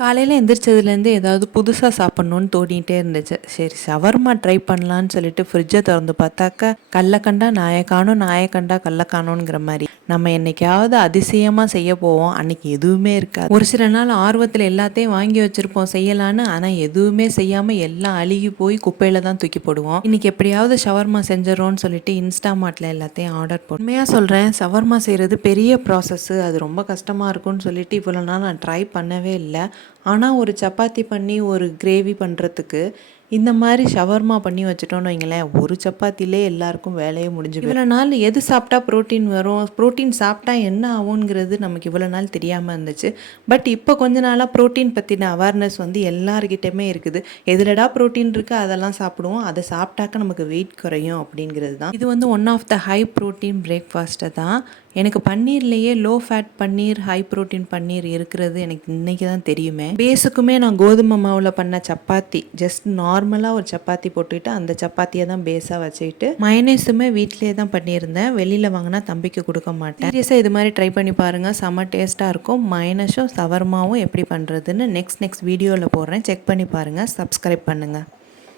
காலையில எந்திரிச்சதுலேருந்து ஏதாவது புதுசா சாப்பிட்ணுன்னு தோணிட்டே இருந்துச்சு. சரி ஷவர்மா ட்ரை பண்ணலான்னு சொல்லிட்டு ஃப்ரிட்ஜை தொறந்து பார்த்தாக்கா, கல்ல கண்டா நாய காணோம், நாய கண்டா கல்ல காணோங்கிற மாரி. நம்ம என்னைக்காவது அதிசயமா செய்ய போவோம், அன்னைக்கு எதுவுமே இருக்காது. ஒரு சில நாள் ஆர்வத்தில் எல்லாத்தையும் வாங்கி வச்சிருப்போம் செய்யலான்னு, ஆனால் எதுவுமே செய்யாமல் எல்லாம் அழுகி போய் குப்பையில தான் தூக்கி போடுவோம். இன்னைக்கு எப்படியாவது ஷவர்மா செஞ்சிடறோம்னு சொல்லிட்டு இன்ஸ்டாமார்ட்ல எல்லாத்தையும் ஆர்டர் போட்டு உண்மையாக சொல்கிறேன், ஷவர்மா செய்கிறது பெரிய ப்ராசஸ்ஸு, அது ரொம்ப கஷ்டமாக இருக்கும்னு சொல்லிட்டு இவ்வளோ நாள் நான் ட்ரை பண்ணவே இல்லை. ஆனால் ஒரு சப்பாத்தி பண்ணி ஒரு கிரேவி பண்ணுறதுக்கு இந்த மாதிரி ஷவர்மா பண்ணி வச்சுட்டோன்னு வைங்களேன், ஒரு சப்பாத்திலே எல்லாருக்கும் வேலையே முடிஞ்சு போயிடும். இவ்வளோ நாள் எது சாப்பிட்டா ப்ரோட்டீன் வரும், ப்ரோட்டீன் சாப்பிட்டா என்ன ஆகுங்கிறது நமக்கு இவ்வளோ நாள் தெரியாமல் இருந்துச்சு. பட் இப்போ கொஞ்ச நாளாக ப்ரோட்டீன் பற்றின அவேர்னஸ் வந்து எல்லாருக்கிட்டேயுமே இருக்குது. எதுலடா ப்ரோட்டீன் இருக்குது அதெல்லாம் சாப்பிடுவோம், அதை சாப்பிட்டாக்க நமக்கு வெயிட் குறையும் அப்படிங்கிறது தான். இது வந்து one of the high protein பிரேக்ஃபாஸ்ட்டை தான். எனக்கு பன்னீர்லேயே low fat paneer, high protein paneer இருக்கிறது எனக்கு இன்றைக்கி தான் தெரியுமே. பேஸுக்குமே நான் கோதுமை மாவில் பண்ண சப்பாத்தி, ஜஸ்ட் நார்மலாக ஒரு சப்பாத்தி போட்டுக்கிட்டு அந்த சப்பாத்தியை தான் பேஸாக வச்சுக்கிட்டு மயனேஸுமே வீட்டிலே தான் பண்ணியிருந்தேன். வெளியில் வாங்கினா தம்பிக்கு கொடுக்க மாட்டேன். சீரியஸாக இது மாதிரி ட்ரை பண்ணி பாருங்கள், செம்ம டேஸ்ட்டாக இருக்கும். மயனஸும் ஷவர்மாவும் எப்படி பண்ணுறதுன்னு நெக்ஸ்ட் வீடியோவில் போடுறேன், செக் பண்ணி பாருங்கள், சப்ஸ்கிரைப் பண்ணுங்கள்.